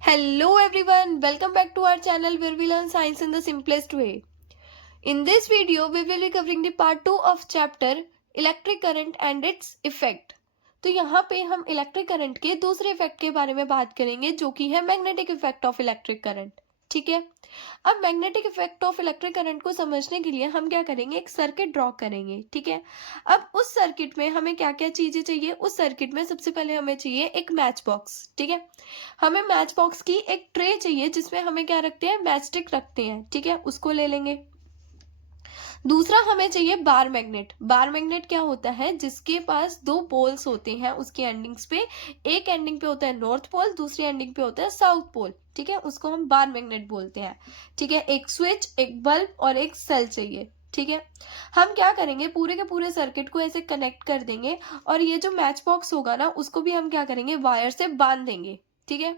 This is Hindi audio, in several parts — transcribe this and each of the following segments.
Hello everyone, welcome back to our channel where we learn science in the simplest way. In this video, we will be covering the part 2 of chapter electric current and its effect. तो यहाँ पे हम इलेक्ट्रिक करंट के दूसरे इफेक्ट के बारे में बात करेंगे जो कि है magnetic effect of electric current. ठीक है। अब magnetic effect of electric current को समझने के लिए हम क्या करेंगे, एक सर्किट ड्रॉ करेंगे। ठीक है। अब उस सर्किट में हमें क्या क्या चीजें चाहिए, उस सर्किट में सबसे पहले हमें चाहिए एक मैच बॉक्स। ठीक है। हमें मैच बॉक्स की एक ट्रे चाहिए जिसमें हमें क्या रखते हैं, मैच स्टिक रखते हैं। ठीक है, उसको ले लेंगे। दूसरा हमें चाहिए बार मैग्नेट। बार मैग्नेट क्या होता है, जिसके पास दो पोल्स होते हैं उसकी एंडिंग्स पे। एक एंडिंग पे होता है नॉर्थ पोल, दूसरी एंडिंग पे होता है साउथ पोल। ठीक है, उसको हम बार मैग्नेट बोलते हैं। ठीक है, एक स्विच, एक बल्ब और एक सेल चाहिए। ठीक है। हम क्या करेंगे, पूरे के पूरे सर्किट को ऐसे कनेक्ट कर देंगे और ये जो मैच बॉक्स होगा ना, उसको भी हम क्या करेंगे, वायर से बांध देंगे। ठीक है।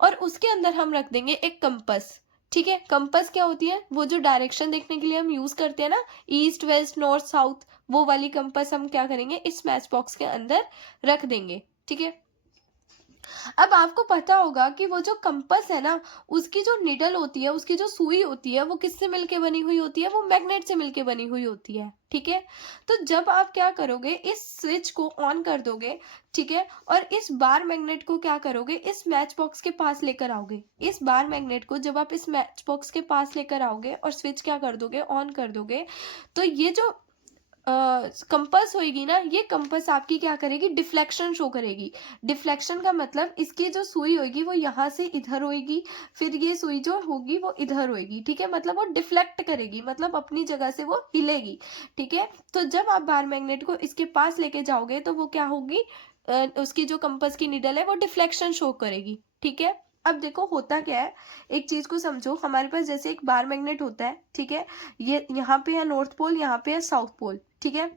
और उसके अंदर हम रख देंगे एक कंपस। ठीक है। कंपस क्या होती है, वो जो डायरेक्शन देखने के लिए हम यूज करते हैं ना, ईस्ट वेस्ट नॉर्थ साउथ, वो वाली कंपस हम क्या करेंगे, इस मैच बॉक्स के अंदर रख देंगे। ठीक है। अब आपको पता होगा कि वो जो कंपस है ना, उसकी जो निडल होती है, उसकी जो सुई होती है, वो किससे मिलके बनी हुई होती है, वो मैग्नेट से मिलके बनी हुई होती है। ठीक है। तो जब आप क्या करोगे, इस स्विच को ऑन कर दोगे। ठीक है। और इस बार मैग्नेट को क्या करोगे, इस मैच बॉक्स के पास लेकर आओगे। इस बार मैग्नेट को जब आप इस मैच बॉक्स के पास लेकर आओगे और स्विच क्या कर दोगे, ऑन कर दोगे, तो ये जो कंपस होएगी ना, ये कंपस आपकी क्या करेगी, डिफ्लेक्शन शो करेगी। डिफ्लेक्शन का मतलब इसकी जो सुई होगी वो यहाँ से इधर होएगी, फिर ये सुई जो होगी वो इधर होएगी। ठीक है, मतलब वो डिफ्लेक्ट करेगी, मतलब अपनी जगह से वो हिलेगी। ठीक है। तो जब आप बार मैग्नेट को इसके पास लेके जाओगे तो वो क्या होगी, उसकी जो कंपस की निडल है वो डिफ्लेक्शन शो करेगी। ठीक है। अब देखो होता क्या है, एक चीज को समझो, हमारे पास जैसे एक बार मैग्नेट होता है। ठीक है। ये यहाँ पे है नॉर्थ पोल, यहाँ पे है साउथ पोल। ठीक है।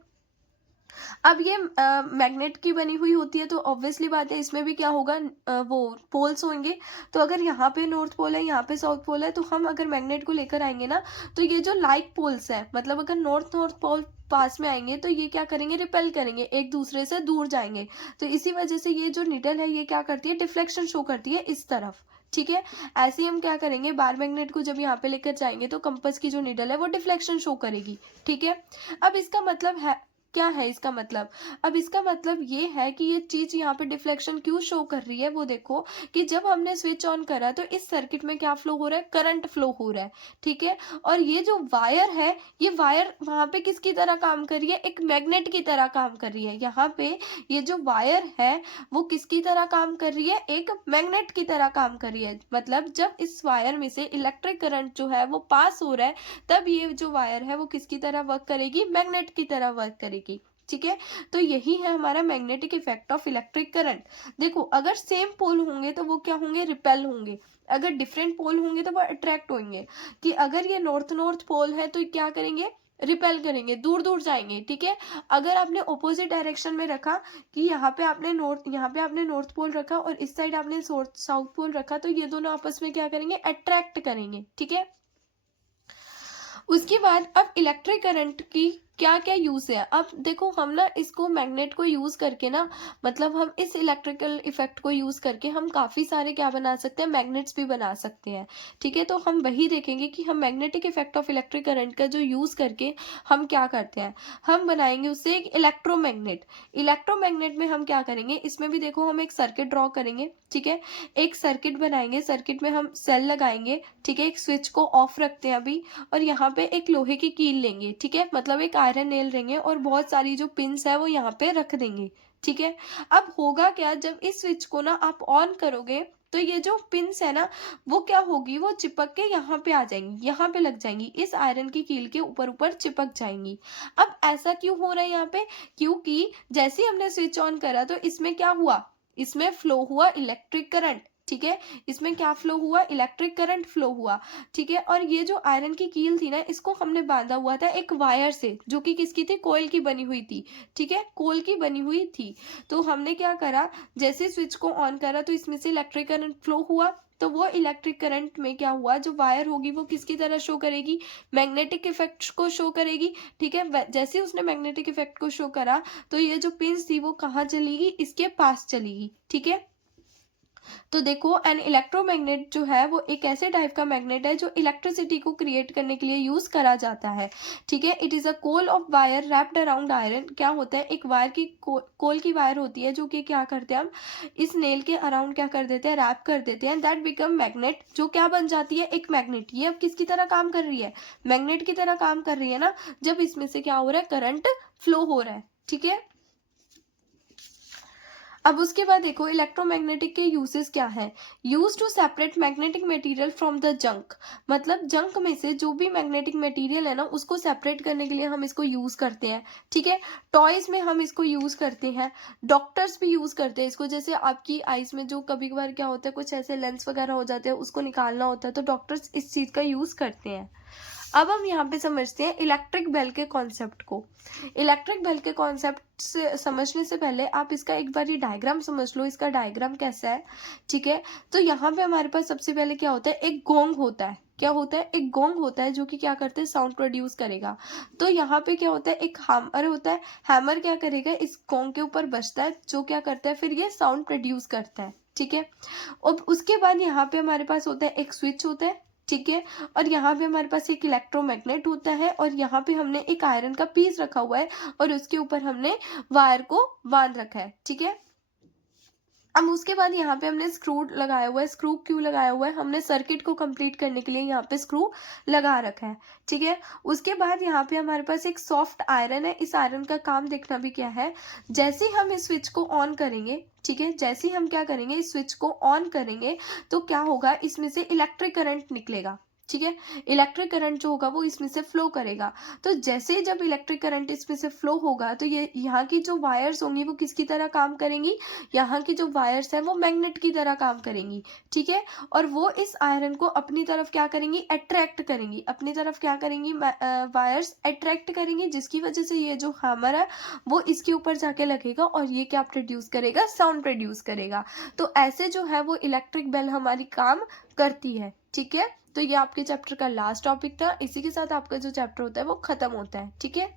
अब ये मैग्नेट की बनी हुई होती है, तो ऑब्वियसली बात है इसमें भी क्या होगा, वो पोल्स होंगे। तो अगर यहाँ पे नॉर्थ पोल है, यहाँ पे साउथ पोल है, तो हम अगर मैग्नेट को लेकर आएंगे ना, तो ये जो लाइक पोल्स है, मतलब अगर नॉर्थ नॉर्थ पोल पास में आएंगे तो ये क्या करेंगे, रिपेल करेंगे, एक दूसरे से दूर जाएंगे। तो इसी वजह से ये जो निडल है ये क्या करती है, डिफ्लेक्शन शो करती है इस तरफ। ठीक है। ऐसे ही हम क्या करेंगे, बार मैग्नेट को जब यहाँ पे लेकर जाएंगे तो कंपास की जो निडल है वो डिफ्लेक्शन शो करेगी। ठीक है। अब इसका मतलब है, क्या है इसका मतलब, अब इसका मतलब ये है कि ये चीज यहाँ पे डिफ्लेक्शन क्यों शो कर रही है, वो देखो कि जब हमने स्विच ऑन करा तो इस सर्किट में क्या फ्लो हो रहा है, करंट फ्लो हो रहा है। ठीक है। और ये जो वायर है, ये वायर वहां पे किसकी तरह काम कर रही है, एक मैग्नेट की तरह काम कर रही है। यहाँ पे ये जो वायर है वो किसकी तरह काम कर रही है, एक मैग्नेट की तरह काम कर रही है। मतलब जब इस वायर में से इलेक्ट्रिक करंट जो है वो पास हो रहा है, तब ये जो वायर है वो किसकी तरह वर्क करेगी, मैग्नेट की तरह वर्क करेगी। ठीक है। तो यही है हमारा magnetic effect of electric current. देखो अगर सेम पोल होंगे तो वो क्या होंगे, रिपेल होंगे। अगर डिफरेंट पोल होंगे तो वो अट्रैक्ट होंगे। कि अगर ये नॉर्थ नॉर्थ पोल है तो क्या करेंगे, रिपेल करेंगे, दूर दूर जाएंगे। ठीक है। अगर आपने ऑपोजिट डायरेक्शन में रखा, कि यहाँ पे आपने नॉर्थ पोल रखा और इस साइड आपने साउथ पोल रखा, तो ये दोनों आपस में क्या करेंगे, अट्रैक्ट करेंगे। ठीक है। उसके बाद अब इलेक्ट्रिक करंट की क्या क्या यूज है, अब देखो हम ना इसको मैग्नेट को यूज करके ना, मतलब हम इस इलेक्ट्रिकल इफेक्ट को यूज करके हम काफी सारे क्या बना सकते हैं, मैग्नेट्स भी बना सकते हैं। ठीक है। तो हम वही देखेंगे कि हम magnetic effect of electric current का जो यूज करके हम क्या करते हैं, हम बनाएंगे उससे एक इलेक्ट्रोमैग्नेट। इलेक्ट्रोमैग्नेट में हम क्या करेंगे, इसमें भी देखो हम एक सर्किट ड्रॉ करेंगे। ठीक है। एक सर्किट बनाएंगे, सर्किट में हम सेल लगाएंगे। ठीक है। एक स्विच को ऑफ रखते हैं अभी, और यहाँ पे एक लोहे की कील लेंगे। ठीक है, मतलब एक आयरन नेल लेंगे और बहुत सारी जो पिंस है वो यहाँ पे रख देंगे। ठीक है। अब होगा क्या, जब इस स्विच को ना आप ऑन करोगे तो ये जो पिंस है ना, वो क्या होगी, वो चिपक के यहाँ पे आ जाएंगी, यहाँ पे लग जाएंगी, इस आयरन की कील के ऊपर ऊपर चिपक जाएंगी। अब ऐसा क्यों हो रहा है यहाँ पे, क्योंकि जैसे ही हमने स्विच ऑन करा तो इसमें क्या हुआ, इसमें फ्लो हुआ इलेक्ट्रिक करंट। ठीक है। इसमें क्या फ्लो हुआ, इलेक्ट्रिक करंट फ्लो हुआ। ठीक है। और ये जो आयरन की कील थी ना, इसको हमने बांधा हुआ था एक वायर से, जो कि किसकी थी, कोयल की बनी हुई थी। ठीक है, कोयल की बनी हुई थी। तो हमने क्या करा, जैसे स्विच को ऑन करा तो इसमें से इलेक्ट्रिक करंट फ्लो हुआ। तो वो इलेक्ट्रिक करंट में क्या हुआ, जो वायर होगी वो किसकी तरह शो करेगी, मैग्नेटिक इफेक्ट को शो करेगी। ठीक है। जैसे ही उसने मैग्नेटिक इफेक्ट को शो करा, तो ये जो पिंस थी वो कहाँ चलेगी, इसके पास चलेगी। ठीक है। तो देखो, एन इलेक्ट्रोमैग्नेट जो है वो एक ऐसे टाइप का मैग्नेट है जो इलेक्ट्रिसिटी को क्रिएट करने के लिए यूज करा जाता है। ठीक है, it is a coil of wire wrapped around iron. क्या होता है, एक वायर की कोल की वायर होती है जो कि क्या करते हैं हम इस नेल के अराउंड क्या कर देते हैं, रैप कर देते हैं, दैट बिकम मैग्नेट, जो क्या बन जाती है, एक मैग्नेट। ये अब किसकी तरह काम कर रही है, मैग्नेट की तरह काम कर रही है ना, जब इसमें से क्या हो रहा है, करंट फ्लो हो रहा है। ठीक है, अब उसके बाद देखो इलेक्ट्रोमैग्नेटिक के यूजेस क्या है। Use to separate magnetic material from the junk, मतलब जंक में से जो भी मैग्नेटिक मटेरियल है ना उसको सेपरेट करने के लिए हम इसको यूज करते हैं। ठीक है, टॉयज में हम इसको यूज करते हैं, डॉक्टर्स भी यूज करते हैं इसको, जैसे आपकी आईज में जो कभी कभार क्या होता है, कुछ ऐसे लेंस वगैरह हो जाते हैं, उसको निकालना होता है, तो डॉक्टर्स इस चीज का यूज करते हैं। अब हम यहाँ पे समझते हैं इलेक्ट्रिक बेल के कॉन्सेप्ट को। इलेक्ट्रिक बेल के कॉन्सेप्ट से समझने से पहले आप इसका एक बार डायग्राम समझ लो, इसका डायग्राम कैसा है। ठीक है, तो यहाँ पे हमारे पास सबसे पहले क्या होता है, एक गोंग होता है। क्या होता है, एक गोंग होता है जो कि क्या करते हैं, साउंड प्रोड्यूस करेगा। तो यहाँ पे क्या होता है, एक हैमर होता है, हैमर क्या करेगा, इस गोंग के ऊपर बजता है, जो क्या करता है, फिर ये साउंड प्रोड्यूस करता है। ठीक है, अब उसके बाद यहाँ पे हमारे पास होता है एक स्विच होता है। ठीक है, और यहाँ पे हमारे पास एक इलेक्ट्रोमैग्नेट होता है, और यहाँ पे हमने एक आयरन का पीस रखा हुआ है, और उसके ऊपर हमने वायर को बांध रखा है। ठीक है, अब उसके बाद यहाँ पे हमने स्क्रू लगाया हुआ है। स्क्रू क्यों लगाया हुआ है, हमने सर्किट को कंप्लीट करने के लिए यहाँ पे स्क्रू लगा रखा है। ठीक है, उसके बाद यहाँ पे हमारे पास एक सॉफ्ट आयरन है। इस आयरन का काम देखना भी क्या है, जैसे ही हम इस स्विच को ऑन करेंगे, ठीक है, जैसे ही हम क्या करेंगे, इस स्विच को ऑन करेंगे, तो क्या होगा, इसमें से इलेक्ट्रिक करंट निकलेगा। ठीक है, इलेक्ट्रिक करंट जो होगा वो इसमें से फ्लो करेगा। तो जैसे ही जब इलेक्ट्रिक करंट इसमें से फ्लो होगा, तो ये यहाँ की जो वायर्स होंगी वो किसकी तरह काम करेंगी, यहाँ की जो वायर्स है वो मैग्नेट की तरह काम करेंगी। ठीक है, और वो इस आयरन को अपनी तरफ क्या करेंगी, अट्रैक्ट करेंगी, अपनी तरफ क्या करेंगी, वायर्स अट्रैक्ट करेंगी, जिसकी वजह से ये जो हैमर है वो इसके ऊपर जाके लगेगा, और ये क्या प्रोड्यूस करेगा, साउंड प्रोड्यूस करेगा। तो ऐसे जो है वो इलेक्ट्रिक बेल हमारी काम करती है। ठीक है, तो ये आपके चैप्टर का लास्ट टॉपिक था। इसी के साथ आपका जो चैप्टर होता है वो खत्म होता है। ठीक है।